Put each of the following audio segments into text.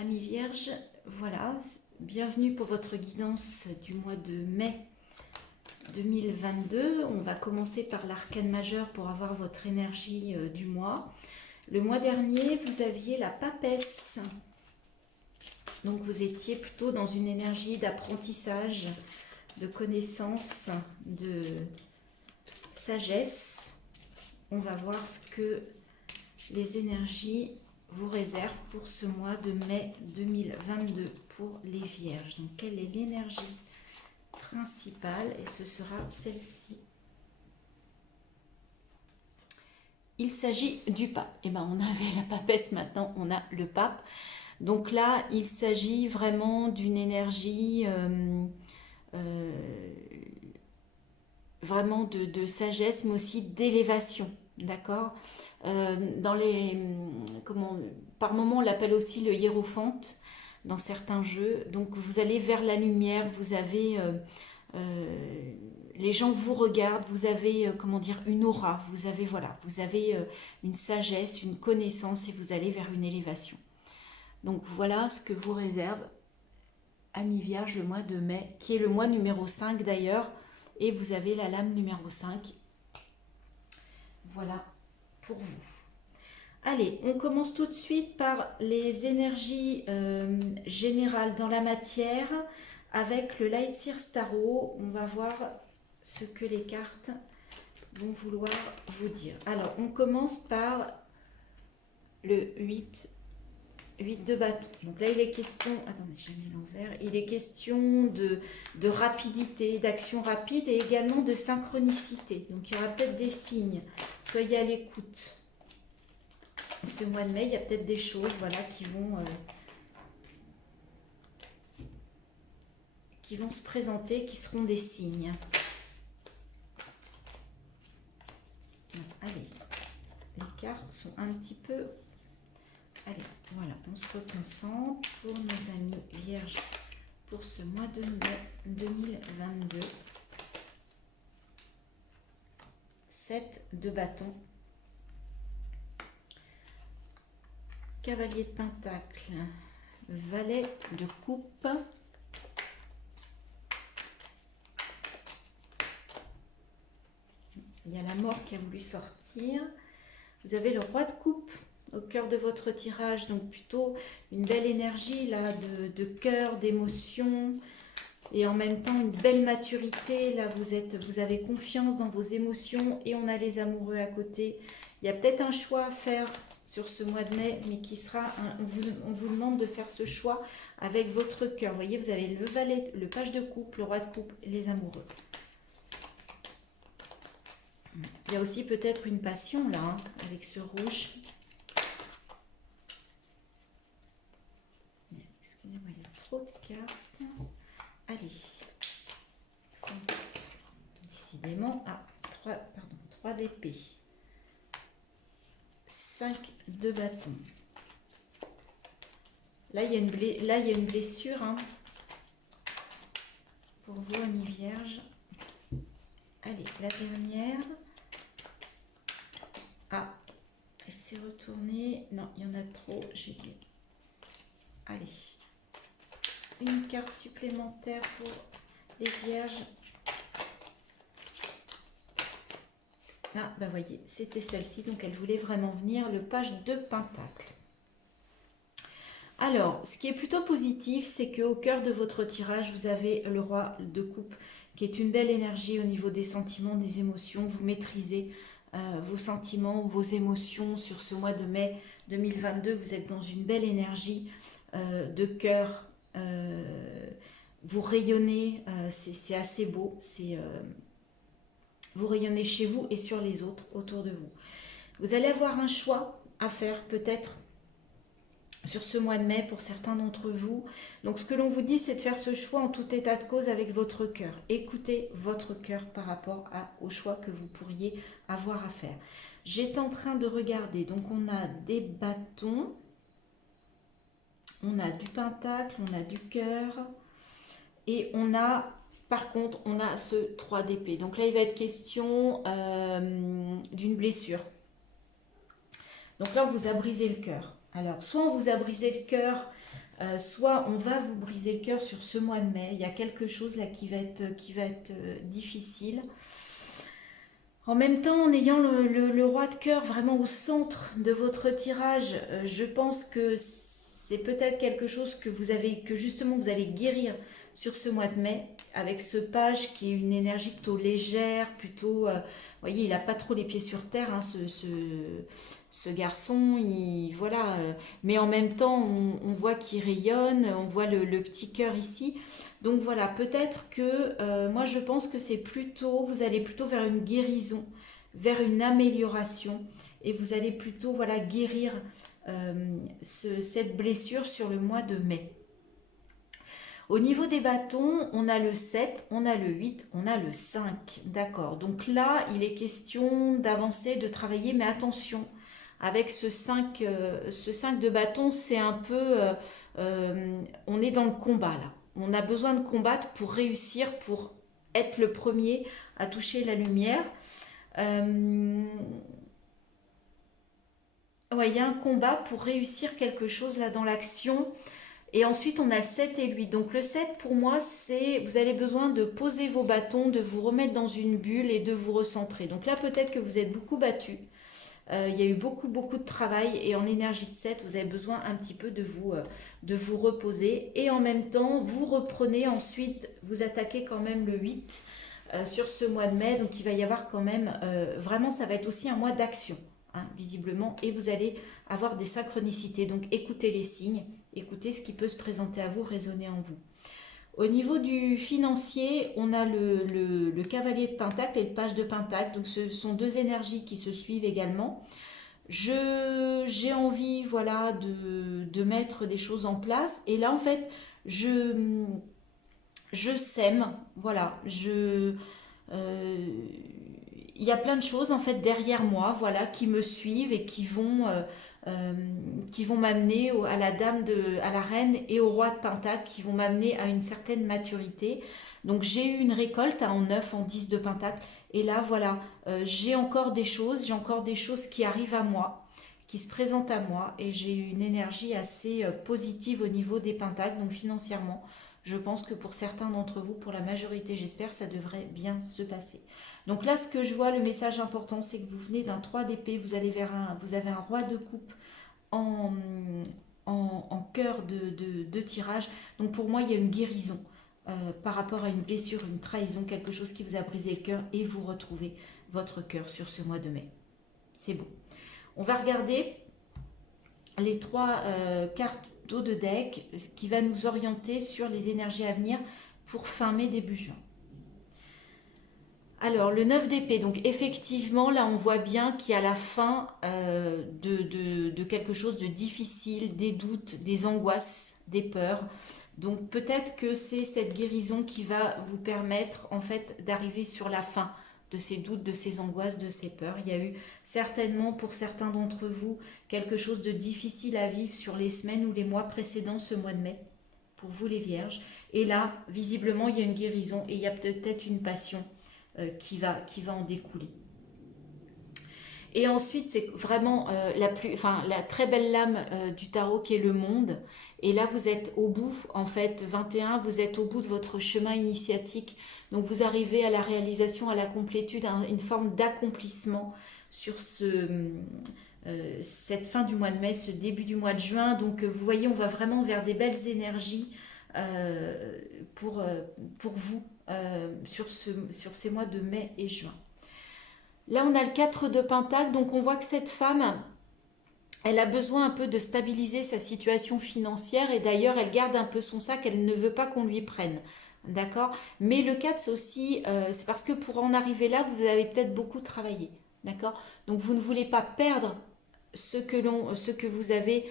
Amis Vierge, voilà, bienvenue pour votre guidance du mois de mai 2022. On va commencer par l'arcane majeur pour avoir votre énergie du mois. Le mois dernier, vous aviez la papesse. Donc vous étiez plutôt dans une énergie d'apprentissage, de connaissance, de sagesse. On va voir ce que les énergies vous réservent pour ce mois de mai 2022 pour les Vierges. Donc quelle est l'énergie principale? Et ce sera celle-ci. Il s'agit du pape. Et ben on avait la papesse, maintenant on a le pape. Donc là, il s'agit vraiment d'une énergie vraiment de sagesse, mais aussi d'élévation, d'accord. Dans les, par moments on l'appelle aussi le hiérophante dans certains jeux. Donc vous allez vers la lumière, vous avez les gens vous regardent, vous avez comment dire, une aura, vous avez voilà, vous avez une sagesse, une connaissance et vous allez vers une élévation. Donc voilà ce que vous réserve Amis Vierge le mois de mai, qui est le mois numéro 5 d'ailleurs, et vous avez la lame numéro 5. Voilà pour vous. Allez, on commence tout de suite par les énergies générales dans la matière avec le Light Seer Tarot. On va voir ce que les cartes vont vouloir vous dire. Alors, on commence par le 8 de bâton. Donc là, il est question... Attendez, j'ai mis l'envers. Il est question de rapidité, d'action rapide et également de synchronicité. Donc, il y aura peut-être des signes. Soyez à l'écoute. Ce mois de mai, il y a peut-être des choses voilà, qui vont se présenter, qui seront des signes. Allez, les cartes sont un petit peu... Allez, voilà, on se reconcentre pour nos amis vierges pour ce mois de mai 2022. 7 de bâton. Cavalier de pentacle. Valet de coupe. Il y a la mort qui a voulu sortir. Vous avez le roi de coupe au cœur de votre tirage, donc plutôt une belle énergie là de cœur, d'émotion et en même temps une belle maturité. Là vous avez confiance dans vos émotions et on a les amoureux à côté. Il y a peut-être un choix à faire sur ce mois de mai, mais qui sera on vous demande de faire ce choix avec votre cœur. Vous voyez, vous avez le valet, le page de coupe, le roi de coupe et les amoureux. Il y a aussi peut-être une passion là, hein, avec ce rouge. Excusez-moi, il y a trop de cartes. Allez. Décidément, 3 d'épée. 5 de bâton. Là, il y a une blessure hein, pour vous, amis vierges. Allez, la dernière. Ah, elle s'est retournée. Non, il y en a trop. J'ai vu. Allez. Une carte supplémentaire pour les vierges. Ah, bah voyez, c'était celle-ci. Donc, elle voulait vraiment venir. Le page de pentacle. Alors, ce qui est plutôt positif, c'est qu'au cœur de votre tirage, vous avez le roi de coupe, qui est une belle énergie au niveau des sentiments, des émotions. Vous maîtrisez vos sentiments, vos émotions sur ce mois de mai 2022. Vous êtes dans une belle énergie de cœur. Vous rayonnez, c'est assez beau. Vous rayonnez chez vous et sur les autres autour de vous. Vous allez avoir un choix à faire peut-être sur ce mois de mai pour certains d'entre vous. Donc ce que l'on vous dit, c'est de faire ce choix en tout état de cause avec votre cœur. Écoutez votre cœur par rapport au choix que vous pourriez avoir à faire. J'étais en train de regarder, donc on a des bâtons, on a du pentacle, on a du cœur et on a, par contre, on a ce 3 d'épée. Donc là, il va être question d'une blessure. Donc là, on vous a brisé le cœur. Alors, soit on vous a brisé le cœur soit on va vous briser le cœur sur ce mois de mai. Il y a quelque chose là qui va être difficile. En même temps, en ayant le roi de cœur vraiment au centre de votre tirage, je pense que c'est peut-être quelque chose que justement vous allez guérir sur ce mois de mai, avec ce page qui est une énergie plutôt légère, plutôt, vous voyez, il n'a pas trop les pieds sur terre, hein, ce garçon, voilà, mais en même temps, on voit qu'il rayonne, on voit le petit cœur ici. Donc voilà, peut-être que moi je pense que vous allez plutôt vers une guérison, vers une amélioration, et vous allez plutôt voilà guérir cette blessure sur le mois de mai. Au niveau des bâtons, on a le 7, on a le 8, on a le 5. D'accord, donc là, il est question d'avancer, de travailler, mais attention, avec ce 5 de bâton, c'est un peu... on est dans le combat là. On a besoin de combattre pour réussir, pour être le premier à toucher la lumière. Ouais, il y a un combat pour réussir quelque chose là dans l'action. Et ensuite, on a le 7 et le 8. Donc le 7, pour moi, c'est vous avez besoin de poser vos bâtons, de vous remettre dans une bulle et de vous recentrer. Donc là, peut-être que vous êtes beaucoup battu. Il y a eu beaucoup de travail et en énergie de 7, vous avez besoin un petit peu de vous reposer. Et en même temps, vous reprenez ensuite, vous attaquez quand même le 8 sur ce mois de mai. Donc il va y avoir quand même, vraiment, ça va être aussi un mois d'action, hein, visiblement. Et vous allez avoir des synchronicités. Donc écoutez les signes, écoutez ce qui peut se présenter à vous, résonner en vous. Au niveau du financier, on a le cavalier de pentacle et le page de pentacle. Donc ce sont deux énergies qui se suivent également. J'ai envie voilà, de mettre des choses en place. Et là, en fait, je sème. Voilà, il y a plein de choses en fait derrière moi, voilà, qui me suivent et qui vont m'amener à à la reine et au roi de pentacle, qui vont m'amener à une certaine maturité. Donc j'ai eu une récolte en 9, en 10 de pentacle, et là voilà, j'ai encore des choses qui arrivent à moi, qui se présentent à moi, et j'ai une énergie assez positive au niveau des pentacles, donc financièrement. Je pense que pour certains d'entre vous, pour la majorité, j'espère, ça devrait bien se passer. Donc là, ce que je vois, le message important, c'est que vous venez d'un 3 d'épée, vous avez un roi de coupe en, en cœur de tirage. Donc pour moi, il y a une guérison par rapport à une blessure, une trahison, quelque chose qui vous a brisé le cœur, et vous retrouvez votre cœur sur ce mois de mai. C'est beau. On va regarder les trois cartes d'eau de deck, ce qui va nous orienter sur les énergies à venir pour fin mai, début juin. Alors, le 9 d'épée, donc effectivement, là, on voit bien qu'il y a la fin de quelque chose de difficile, des doutes, des angoisses, des peurs. Donc, peut-être que c'est cette guérison qui va vous permettre, en fait, d'arriver sur la fin de ces doutes, de ces angoisses, de ces peurs. Il y a eu certainement, pour certains d'entre vous, quelque chose de difficile à vivre sur les semaines ou les mois précédents ce mois de mai, pour vous les vierges. Et là, visiblement, il y a une guérison et il y a peut-être une passion qui va en découler. Et ensuite, c'est vraiment la très belle lame du tarot qui est le monde. Et là, vous êtes au bout, en fait, 21, vous êtes au bout de votre chemin initiatique. Donc, vous arrivez à la réalisation, à la complétude, une forme d'accomplissement sur cette fin du mois de mai, ce début du mois de juin. Donc, vous voyez, on va vraiment vers des belles énergies pour vous sur ces mois de mai et juin. Là, on a le 4 de pentacle, donc on voit que cette femme, elle a besoin un peu de stabiliser sa situation financière, et d'ailleurs, elle garde un peu son sac, elle ne veut pas qu'on lui prenne. D'accord? Mais le 4, c'est aussi, c'est parce que pour en arriver là, vous avez peut-être beaucoup travaillé. D'accord? Donc, vous ne voulez pas perdre ce que vous avez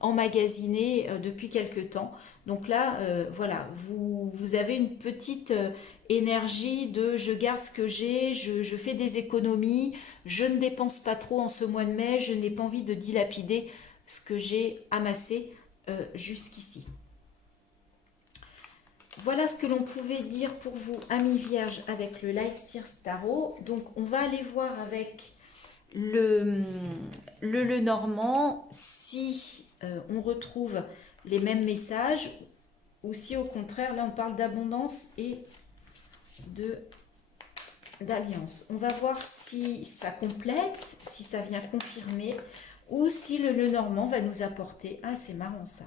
emmagasiné depuis quelque temps. Donc là, voilà, vous avez une petite énergie de je garde ce que j'ai, je fais des économies, je ne dépense pas trop en ce mois de mai, je n'ai pas envie de dilapider ce que j'ai amassé jusqu'ici. Voilà ce que l'on pouvait dire pour vous, amis vierges, avec le Light Seers Tarot. Donc, on va aller voir avec le Normand si on retrouve les mêmes messages, ou si au contraire, là on parle d'abondance et d'alliance. On va voir si ça complète, si ça vient confirmer, ou si le Lenormand va nous apporter... Ah, c'est marrant ça.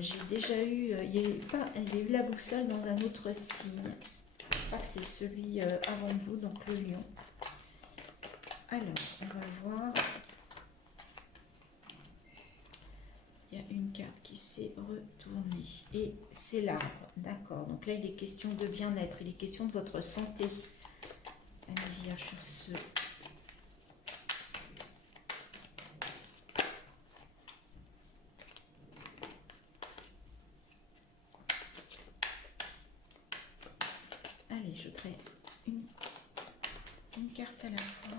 J'ai déjà eu... il y a eu la boussole dans un autre signe. Je crois que c'est celui avant vous, donc le lion. Alors, on va voir... Il y a une carte qui s'est retournée et c'est l'arbre, d'accord. Donc là, il est question de bien-être, il est question de votre santé. Année Vierge sur ce. Allez, je voudrais une carte à la fois.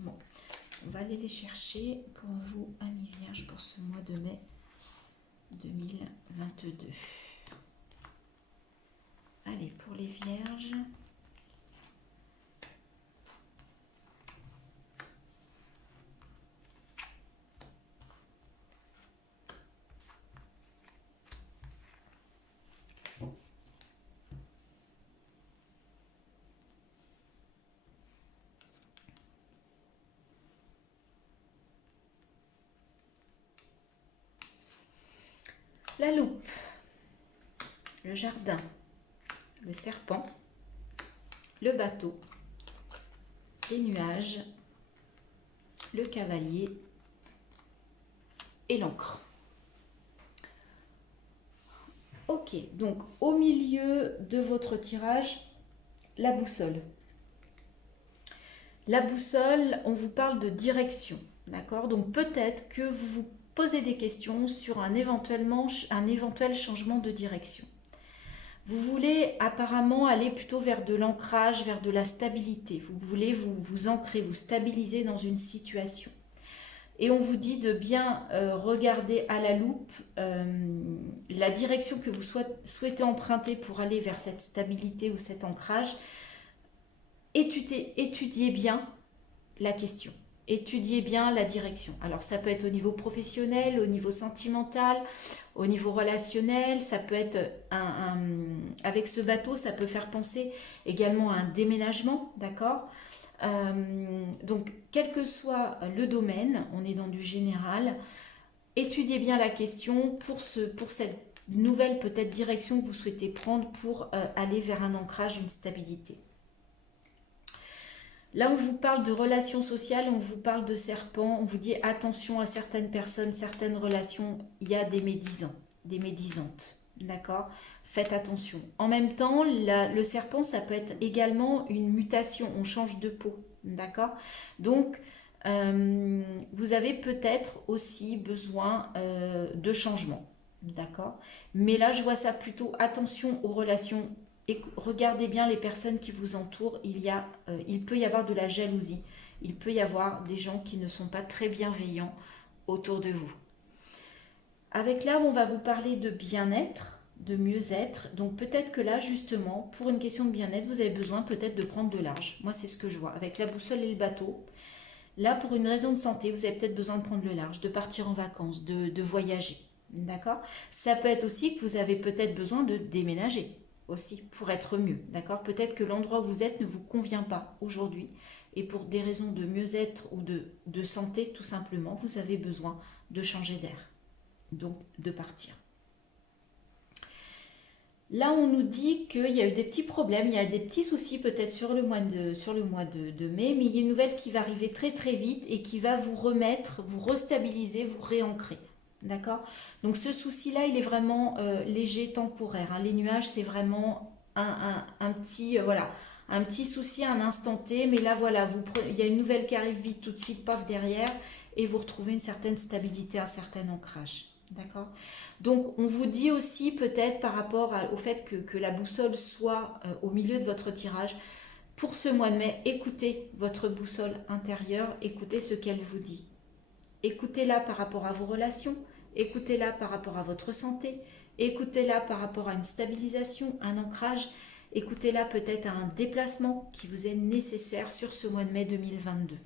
Bon, on va aller les chercher pour vous, Amis Vierge, pour ce mois de mai 2022. Allez, pour les Vierges. La loupe, le jardin, le serpent, le bateau, les nuages, le cavalier et l'encre. Ok, donc au milieu de votre tirage, la boussole. La boussole, on vous parle de direction, d'accord? Donc peut-être que vous vous posez des questions sur un éventuel changement de direction. Vous voulez apparemment aller plutôt vers de l'ancrage, vers de la stabilité. Vous voulez vous ancrer, vous stabiliser dans une situation. Et on vous dit de bien regarder à la loupe la direction que vous souhaitez emprunter pour aller vers cette stabilité ou cet ancrage. Étudiez bien la question. Étudiez bien la direction. Alors ça peut être au niveau professionnel, au niveau sentimental, au niveau relationnel, ça peut être avec ce bateau, ça peut faire penser également à un déménagement, d'accord? Donc quel que soit le domaine, on est dans du général, étudiez bien la question pour cette nouvelle peut-être direction que vous souhaitez prendre pour aller vers un ancrage, une stabilité. Là, on vous parle de relations sociales, on vous parle de serpents, on vous dit attention à certaines personnes, certaines relations, il y a des médisants, des médisantes, d'accord? Faites attention. En même temps, le serpent, ça peut être également une mutation, on change de peau, d'accord? Donc, vous avez peut-être aussi besoin de changement, d'accord? Mais là, je vois ça plutôt attention aux relations. Et regardez bien les personnes qui vous entourent, il peut y avoir de la jalousie, il peut y avoir des gens qui ne sont pas très bienveillants autour de vous. Avec là, on va vous parler de bien-être, de mieux-être, donc peut-être que là, justement, pour une question de bien-être, vous avez besoin peut-être de prendre de large. Moi, c'est ce que je vois, avec la boussole et le bateau. Là, pour une raison de santé, vous avez peut-être besoin de prendre le large, de partir en vacances, de voyager, d'accord? Ça peut être aussi que vous avez peut-être besoin de déménager aussi pour être mieux, d'accord? Peut-être que l'endroit où vous êtes ne vous convient pas aujourd'hui et pour des raisons de mieux-être ou de santé tout simplement, vous avez besoin de changer d'air, donc de partir. Là, on nous dit qu'il y a eu des petits problèmes, il y a des petits soucis peut-être sur le mois de mai, mais il y a une nouvelle qui va arriver très très vite et qui va vous remettre, vous restabiliser, vous réancrer. D'accord? Donc ce souci-là, il est vraiment léger, temporaire. Hein. Les nuages, c'est vraiment un petit, voilà, un petit souci à un instant T, mais là, voilà, il y a une nouvelle qui arrive vite, tout de suite, paf, derrière, et vous retrouvez une certaine stabilité, un certain ancrage. D'accord? Donc, on vous dit aussi peut-être par rapport au fait que la boussole soit au milieu de votre tirage, pour ce mois de mai, écoutez votre boussole intérieure, écoutez ce qu'elle vous dit. Écoutez-la par rapport à vos relations, écoutez-la par rapport à votre santé, écoutez-la par rapport à une stabilisation, un ancrage, Écoutez là peut-être à un déplacement qui vous est nécessaire sur ce mois de mai 2022.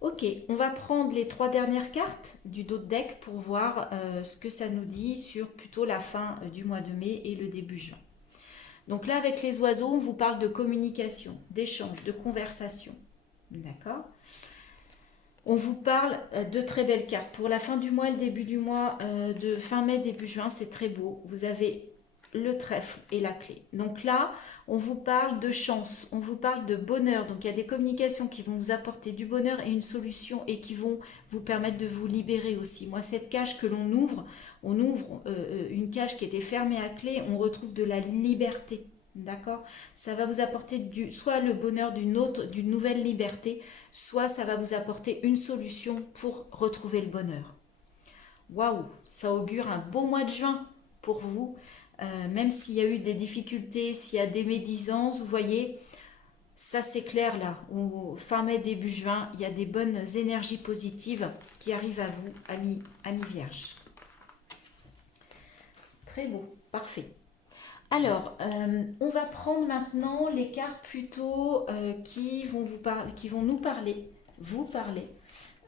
Ok, on va prendre les 3 dernières cartes du dos de deck pour voir ce que ça nous dit sur plutôt la fin du mois de mai et le début juin. Donc là, avec les oiseaux, on vous parle de communication, d'échange, de conversation. D'accord? On vous parle de très belles cartes. Pour la fin du mois et le début du mois, de fin mai, début juin, c'est très beau. Vous avez le trèfle et la clé. Donc là, on vous parle de chance, on vous parle de bonheur. Donc il y a des communications qui vont vous apporter du bonheur et une solution et qui vont vous permettre de vous libérer aussi. Moi, cette cage que l'on ouvre, on ouvre une cage qui était fermée à clé, on retrouve de la liberté. D'accord? Ça va vous apporter soit le bonheur d'une nouvelle liberté, soit ça va vous apporter une solution pour retrouver le bonheur. Waouh, ça augure un beau mois de juin pour vous. Même s'il y a eu des difficultés, s'il y a des médisances, vous voyez, ça c'est clair là, fin mai, début juin, il y a des bonnes énergies positives qui arrivent à vous, amis Vierge. Très beau, parfait. Alors, on va prendre maintenant les cartes plutôt qui vont nous parler,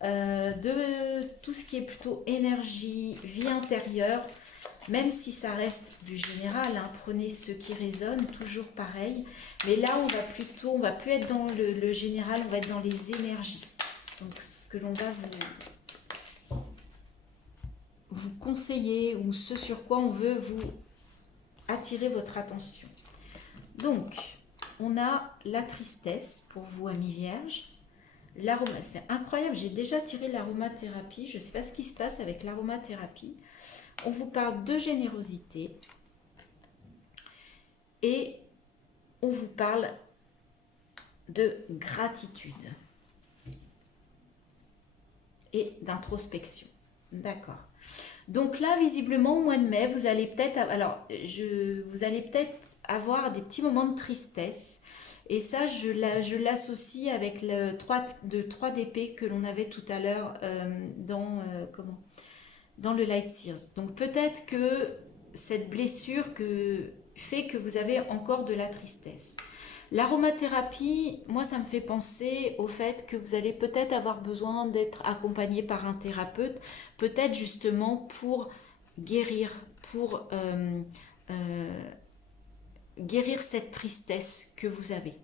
de tout ce qui est plutôt énergie, vie intérieure, même si ça reste du général, hein, prenez ce qui résonne, toujours pareil. Mais là, on va plus être dans le général, on va être dans les énergies. Donc, ce que l'on va vous conseiller ou ce sur quoi on veut vous attirer votre attention. Donc, on a la tristesse pour vous, amis vierges. L'aroma, c'est incroyable, j'ai déjà tiré l'aromathérapie. Je ne sais pas ce qui se passe avec l'aromathérapie. On vous parle de générosité et on vous parle de gratitude et d'introspection. D'accord. Donc là, visiblement, au mois de mai, vous allez peut-être avoir des petits moments de tristesse. Et ça, je l'associe avec le 3 d'épée que l'on avait tout à l'heure dans le Light Sears. Donc peut-être que cette blessure fait que vous avez encore de la tristesse. L'aromathérapie, moi, ça me fait penser au fait que vous allez peut-être avoir besoin d'être accompagné par un thérapeute, peut-être justement pour guérir, guérir cette tristesse que vous avez.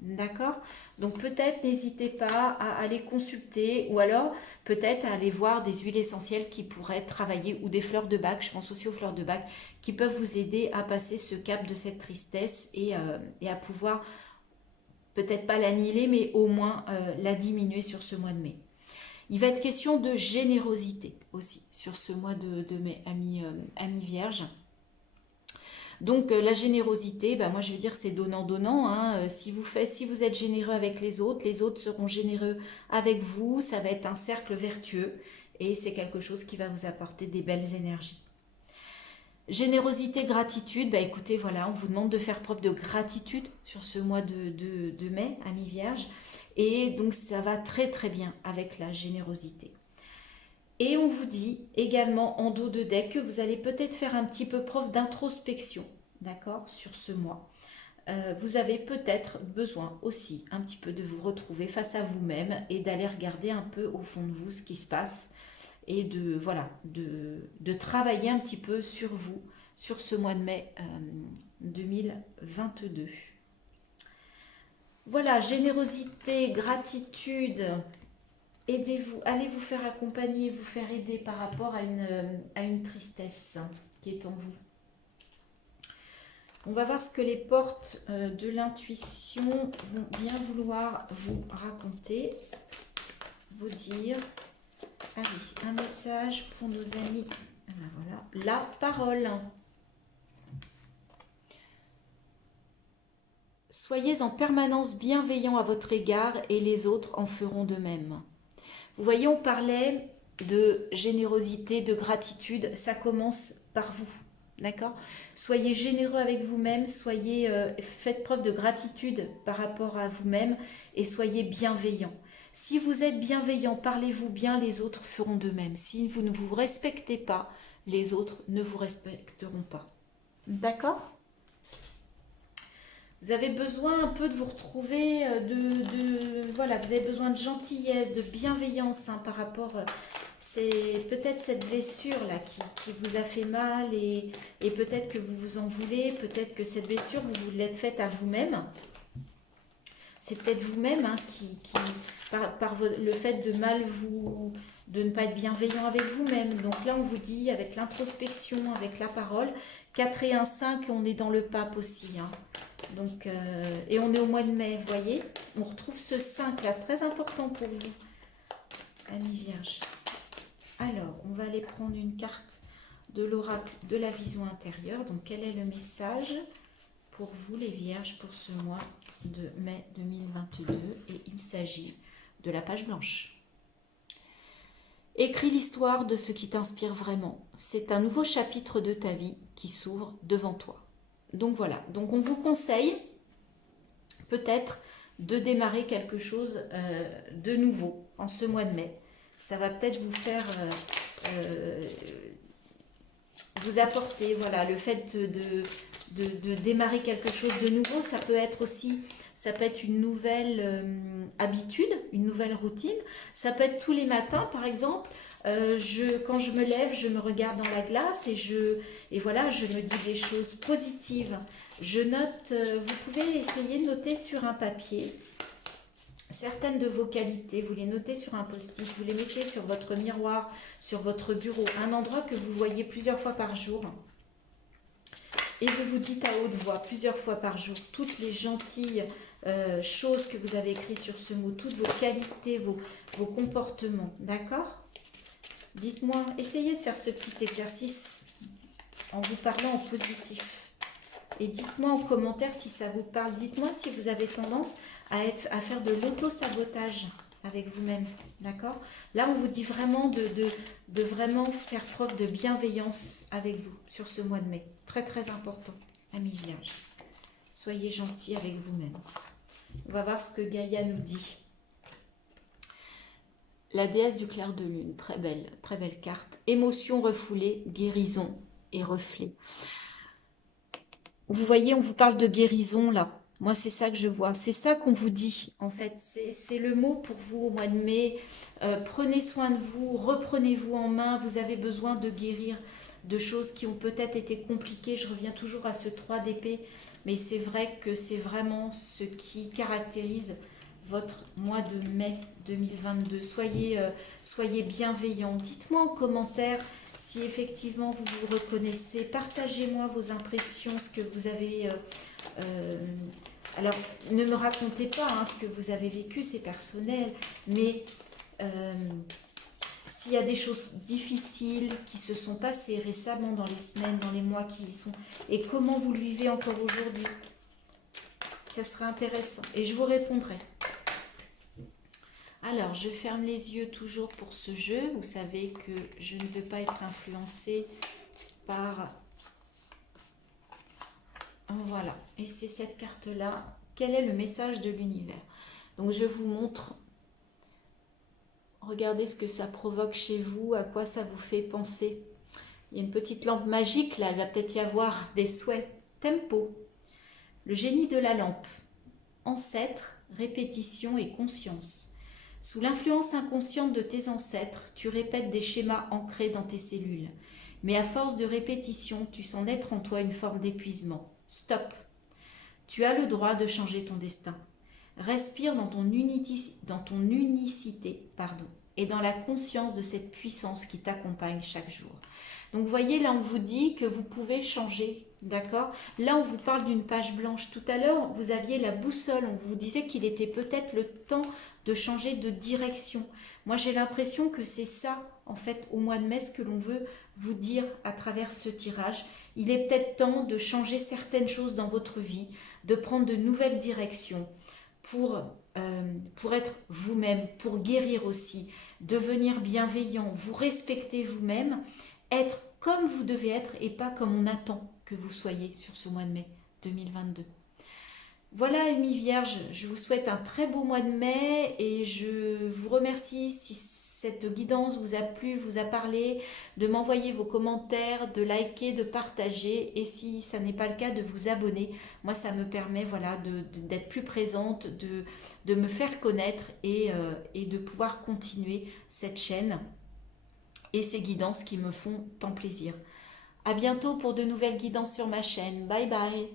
D'accord? Donc peut-être n'hésitez pas à aller consulter ou alors peut-être à aller voir des huiles essentielles qui pourraient travailler ou des fleurs de bac, je pense aussi aux fleurs de bac, qui peuvent vous aider à passer ce cap de cette tristesse et à pouvoir peut-être pas l'annihiler mais au moins la diminuer sur ce mois de mai. Il va être question de générosité aussi sur ce mois de mai, amis vierges. Donc la générosité, moi je veux dire c'est donnant-donnant. Hein. Si vous êtes généreux avec les autres seront généreux avec vous. Ça va être un cercle vertueux et c'est quelque chose qui va vous apporter des belles énergies. Générosité, gratitude, écoutez, voilà, on vous demande de faire preuve de gratitude sur ce mois de mai, amis vierges. Et donc ça va très très bien avec la générosité. Et on vous dit également en dos de deck que vous allez peut-être faire un petit peu preuve d'introspection, d'accord, sur ce mois. Vous avez peut-être besoin aussi un petit peu de vous retrouver face à vous-même et d'aller regarder un peu au fond de vous ce qui se passe et de travailler un petit peu sur vous, sur ce mois de mai 2022. Voilà, générosité, gratitude. Aidez-vous, allez vous faire accompagner, vous faire aider par rapport à une tristesse qui est en vous. On va voir ce que les portes de l'intuition vont bien vouloir vous raconter, vous dire. Allez, un message pour nos amis. Voilà, la parole. Soyez en permanence bienveillant à votre égard et les autres en feront de même. Vous voyez, on parlait de générosité, de gratitude, ça commence par vous, d'accord? Soyez généreux avec vous-même, faites preuve de gratitude par rapport à vous-même et soyez bienveillant. Si vous êtes bienveillant, parlez-vous bien, les autres feront de même. Si vous ne vous respectez pas, les autres ne vous respecteront pas. D'accord? Vous avez besoin un peu de vous retrouver, voilà, vous avez besoin de gentillesse, de bienveillance hein, par rapport, c'est peut-être cette blessure-là qui vous a fait mal et peut-être que vous vous en voulez, peut-être que cette blessure, vous vous l'êtes faite à vous-même. C'est peut-être vous-même hein, par le fait de de ne pas être bienveillant avec vous-même. Donc là, on vous dit, avec l'introspection, avec la parole, 4 et 1, 5, on est dans le pape aussi. Hein. Donc, et on est au mois de mai, vous voyez. On retrouve ce 5 là, très important pour vous, Amis Vierge. Alors, on va aller prendre une carte de l'oracle de la vision intérieure. Donc, quel est le message pour vous, les Vierges, pour ce mois de mai 2022? Et il s'agit de la page blanche. Écris l'histoire de ce qui t'inspire vraiment. C'est un nouveau chapitre de ta vie qui s'ouvre devant toi. Donc voilà, donc on vous conseille peut-être de démarrer quelque chose de nouveau en ce mois de mai. Ça va peut-être vous faire vous apporter, voilà, le fait de démarrer quelque chose de nouveau, ça peut être aussi, ça peut être une nouvelle habitude, une nouvelle routine, ça peut être tous les matins par exemple, quand je me lève, je me regarde dans la glace et voilà, je me dis des choses positives. Je note, vous pouvez essayer de noter sur un papier certaines de vos qualités, vous les notez sur un post-it, vous les mettez sur votre miroir, sur votre bureau, un endroit que vous voyez plusieurs fois par jour. Et vous vous dites à haute voix, plusieurs fois par jour, toutes les gentilles choses que vous avez écrites sur ce mot, toutes vos qualités, vos comportements, d'accord? Dites-moi, essayez de faire ce petit exercice en vous parlant en positif. Et dites-moi en commentaire si ça vous parle. Dites-moi si vous avez tendance à faire de l'auto-sabotage avec vous-même, d'accord? Là, on vous dit vraiment de vraiment faire preuve de bienveillance avec vous sur ce mois de mai. Très, très important, amis vierges. Soyez gentils avec vous-même. On va voir ce que Gaïa nous dit. La déesse du clair de lune, très belle carte. Émotion refoulée, guérison et reflet. Vous voyez, on vous parle de guérison là. Moi, c'est ça que je vois. C'est ça qu'on vous dit, en fait. C'est le mot pour vous au mois de mai. Prenez soin de vous, reprenez-vous en main. Vous avez besoin de guérir de choses qui ont peut-être été compliquées. Je reviens toujours à ce 3 d'épée. Mais c'est vrai que c'est vraiment ce qui caractérise votre mois de mai 2022. Soyez bienveillants. Dites-moi en commentaire si effectivement vous vous reconnaissez. Partagez-moi vos impressions, ce que vous avez... alors, ne me racontez pas hein, ce que vous avez vécu, c'est personnel, mais s'il y a des choses difficiles qui se sont passées récemment dans les semaines, dans les mois qui y sont, et comment vous le vivez encore aujourd'hui, ça serait intéressant. Et je vous répondrai. Alors, je ferme les yeux toujours pour ce jeu. Vous savez que je ne veux pas être influencée par... Voilà. Et c'est cette carte-là. Quel est le message de l'univers? Donc, je vous montre. Regardez ce que ça provoque chez vous, à quoi ça vous fait penser. Il y a une petite lampe magique, là. Il va peut-être y avoir des souhaits. Tempo. Le génie de la lampe. Ancêtre, répétition et conscience. Sous l'influence inconsciente de tes ancêtres, tu répètes des schémas ancrés dans tes cellules. Mais à force de répétition, tu sens naître en toi une forme d'épuisement. Stop. Tu as le droit de changer ton destin. Respire dans ton unicité, et dans la conscience de cette puissance qui t'accompagne chaque jour. Donc vous voyez, là on vous dit que vous pouvez changer, d'accord? Là on vous parle d'une page blanche. Tout à l'heure, vous aviez la boussole, on vous disait qu'il était peut-être le temps de changer de direction. Moi j'ai l'impression que c'est ça, en fait, au mois de mai, ce que l'on veut vous dire à travers ce tirage. Il est peut-être temps de changer certaines choses dans votre vie, de prendre de nouvelles directions pour être vous-même, pour guérir aussi, devenir bienveillant, vous respecter vous-même, être comme vous devez être et pas comme on attend que vous soyez sur ce mois de mai 2022. Voilà, Amis Vierge, je vous souhaite un très beau mois de mai et je vous remercie si cette guidance vous a plu, vous a parlé, de m'envoyer vos commentaires, de liker, de partager et si ça n'est pas le cas, de vous abonner. Moi, ça me permet voilà, d'être plus présente, de me faire connaître et de pouvoir continuer cette chaîne et ces guidances qui me font tant plaisir. À bientôt pour de nouvelles guidances sur ma chaîne. Bye bye.